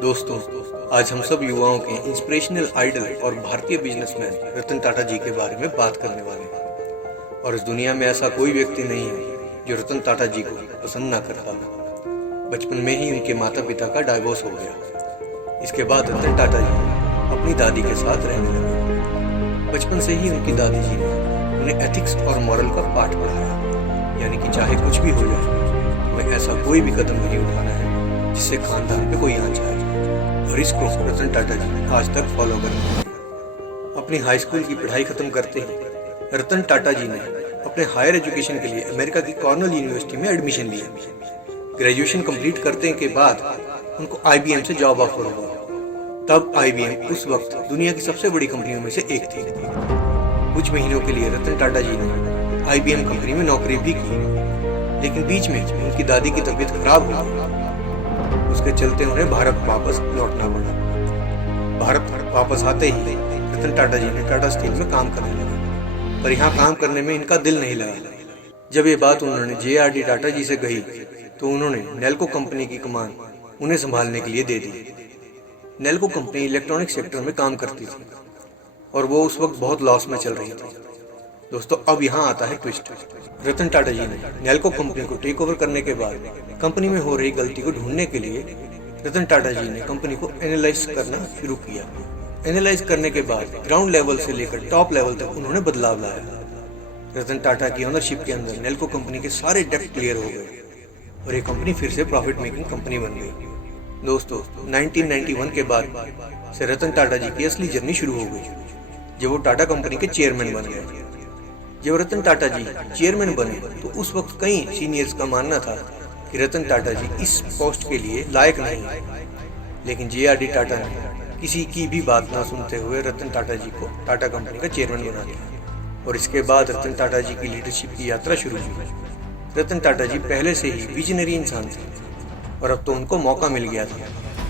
दोस्तों, आज हम सब युवाओं के इंस्पिरेशनल आइडल और भारतीय बिजनेसमैन रतन टाटा जी के बारे में बात करने वाले हैं। और इस दुनिया में ऐसा कोई व्यक्ति नहीं है जो रतन टाटा जी को पसंद ना करता हो। बचपन में ही उनके माता पिता का डाइवोर्स हो गया। इसके बाद रतन टाटा जी अपनी दादी के साथ रहने लगे। बचपन से ही उनकी दादी जी ने उन्हें एथिक्स और मॉरल का पाठ पढ़ाया, यानी कि चाहे कुछ भी हो जाए तुम्हें ऐसा कोई भी कदम नहीं उठाना है जिससे खानदान पे कोई आंच आए। और इसको रतन टाटा जी आज तक फॉलो कर रहे हैं। अपनी हाई स्कूल की पढ़ाई खत्म करते ही रतन टाटा जी ने अपने हायर एजुकेशन के लिए अमेरिका की कॉर्नेल यूनिवर्सिटी में एडमिशन लिया। ग्रेजुएशन कंप्लीट करने के बाद उनको IBM से जॉब ऑफर हुआ। तब IBM उस वक्त दुनिया की सबसे बड़ी कंपनियों में से एक थी। कुछ महीनों के लिए रतन टाटा जी ने IBM कंपनी में नौकरी भी की, लेकिन बीच में उनकी दादी की तबीयत खराब हो गई। उसके चलते उन्हें भारत वापस लौटना पड़ा। भारत वापस आते ही रतन टाटा जी ने टाटा स्टील में काम करने लगे, पर यहाँ काम करने में इनका दिल नहीं लगा। जब ये बात उन्होंने JRD टाटा जी से कही तो उन्होंने नेल्को कंपनी की कमान उन्हें संभालने के लिए दे दी। नेल्को कंपनी इलेक्ट्रॉनिक सेक्टर में काम करती थी और वो उस वक्त बहुत लॉस में चल रही थी। दोस्तों, अब यहाँ आता है ट्विस्ट। रतन टाटा जी ने नेल्को कंपनी को टेक ओवर करने के बाद कंपनी में हो रही गलती को ढूंढने के लिए रतन टाटा जी ने कंपनी को एनालाइज करना शुरू किया। एनालाइज करने के बाद ग्राउंड लेवल से लेकर टॉप लेवल तक उन्होंने बदलाव लाया। रतन टाटा की ओनरशिप के अंदर नेल्को कंपनी के सारे डेट क्लियर हो गए और ये कंपनी फिर से प्रॉफिट मेकिंग कंपनी बन गई। दोस्तों, 1991 के बाद से रतन टाटा जी की असली जर्नी शुरू हो गई, जब वो टाटा कंपनी के चेयरमैन बन गए। जब रतन टाटा जी चेयरमैन बने तो उस वक्त कई सीनियर्स का मानना था कि रतन टाटा जी इस पोस्ट के लिए लायक नहीं, लेकिन JRD टाटा ने किसी की भी बात ना सुनते हुए रतन टाटा जी को टाटा कंपनी का चेयरमैन बना दिया। और इसके बाद रतन टाटा जी की लीडरशिप की यात्रा शुरू हुई। रतन टाटा जी पहले से ही विजनरी इंसान थे और अब तो उनको मौका मिल गया था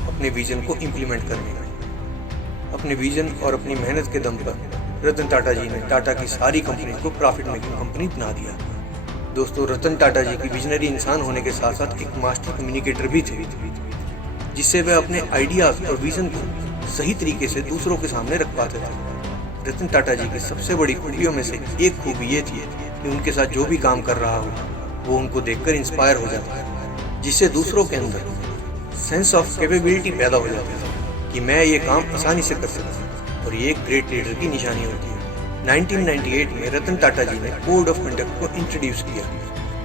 अपने विजन को इम्प्लीमेंट करने का। अपने विजन और अपनी मेहनत के दम पर रतन टाटा जी ने टाटा की सारी कंपनी को प्रॉफिट मेकिंग कंपनी बना दिया। दोस्तों, रतन टाटा जी की विजनरी इंसान होने के साथ साथ एक मास्टर कम्युनिकेटर भी थे, जिससे वे अपने आइडियाज और विजन को सही तरीके से दूसरों के सामने रख पाते थे। रतन टाटा जी की सबसे बड़ी खूबियों में से एक खूबी ये थी कि उनके साथ जो भी काम कर रहा हो वो उनको देखकर इंस्पायर हो जाता है, जिससे दूसरों के अंदर सेंस ऑफ कैपेबिलिटी पैदा हो जाती है कि मैं ये काम आसानी से कर सकता हूँ। और ये एक ग्रेट लीडर की निशानी होती है। 1998 में रतन टाटा जी ने कोड ऑफ कंडक्ट को इंट्रोड्यूस किया,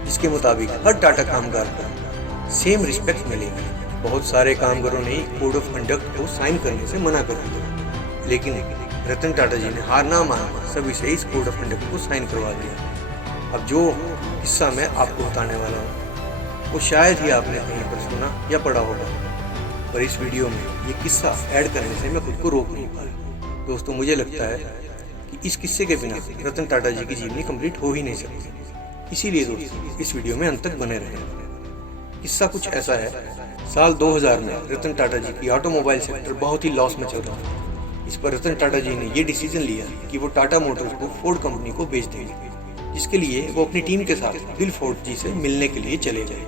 जिसके मुताबिक हर टाटा कामगार को सेम रिस्पेक्ट मिलेगी। बहुत सारे कामगारों ने कोड ऑफ कंडक्ट को साइन करने से मना कर दिया, लेकिन रतन टाटा जी ने हार ना मानकर सभी से इस कोड ऑफ कंडक्ट को साइन करवा दिया। अब जो किस्सा मैं आपको बताने वाला हूँ वो शायद ही आपने कहीं पर सुना या पढ़ा होगा, पर इस वीडियो में ये किस्सा ऐड करने से मैं खुद को रोक नहीं पाया। दोस्तों, मुझे लगता है कि इस किस्से के बिना रतन टाटा जी की जीवनी कंप्लीट हो ही नहीं सकती। इसीलिए दोस्तों, इस वीडियो में अंत तक बने रहें। किस्सा कुछ ऐसा है, साल 2000 में रतन टाटा जी की ऑटोमोबाइल सेक्टर बहुत ही लॉस में चल रहा था। इस पर रतन टाटा जी ने ये डिसीजन लिया कि वो टाटा मोटर्स को फोर्ड कंपनी को बेच देंगे, जिसके लिए वो अपनी टीम के साथ बिल फोर्ड जी से मिलने के लिए चले गए।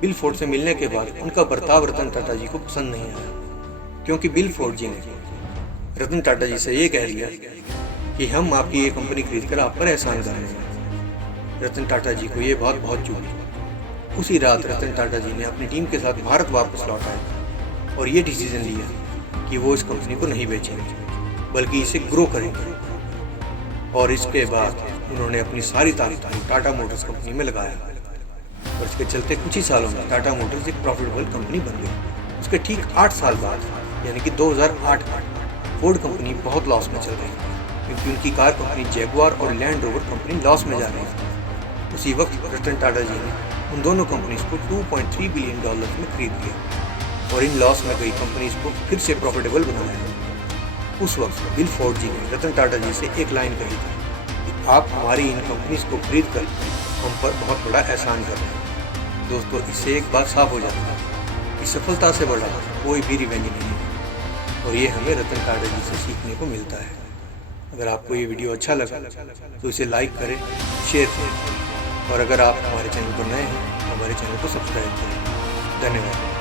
बिल फोर्ड से मिलने के बाद उनका बर्ताव रतन टाटा जी को पसंद नहीं आया, क्योंकि बिल फोर्ड जी ने रतन टाटा जी से ये कह दिया कि हम आपकी ये कंपनी खरीद कर आप पर एहसान करेंगे। रतन टाटा जी को ये बात बहुत चुभी। उसी रात रतन टाटा जी ने अपनी टीम के साथ भारत वापस लौट आए और ये डिसीजन लिया कि वो इस कंपनी को नहीं बेचेंगे, बल्कि इसे ग्रो करेंगे। और इसके बाद उन्होंने अपनी सारी ताकत टाटा मोटर्स कंपनी में लगाया और इसके चलते कुछ ही सालों में टाटा मोटर्स एक प्रॉफिटेबल कंपनी बन गई। उसके ठीक 8 साल बाद, यानी कि 2008 में फोर्ड कंपनी बहुत लॉस में चल रही थी, क्योंकि उनकी कार कंपनी जैगुआर और लैंड रोवर कंपनी लॉस में जा रही थी। उसी वक्त रतन टाटा जी ने उन दोनों कंपनीज को $2.3 बिलियन में खरीद लिया और इन लॉस में गई कंपनीज को फिर से प्रॉफिटेबल बनाया। उस वक्त बिल फोर्ड जी ने रतन टाटा जी से एक लाइन कही थी कि आप हमारी इन कंपनीज को खरीद कर हम पर बहुत बड़ा एहसान कर रहे हैं। दोस्तों, इससे एक बात साफ हो जाती है कि सफलता से बड़ा कोई भी रिवेंज नहीं है, और ये हमें रतन टाटा जी से सीखने को मिलता है। अगर आपको ये वीडियो अच्छा लगा तो इसे लाइक करें, शेयर करें, और अगर आप हमारे चैनल पर नए हैं तो हमारे चैनल को सब्सक्राइब करें। धन्यवाद।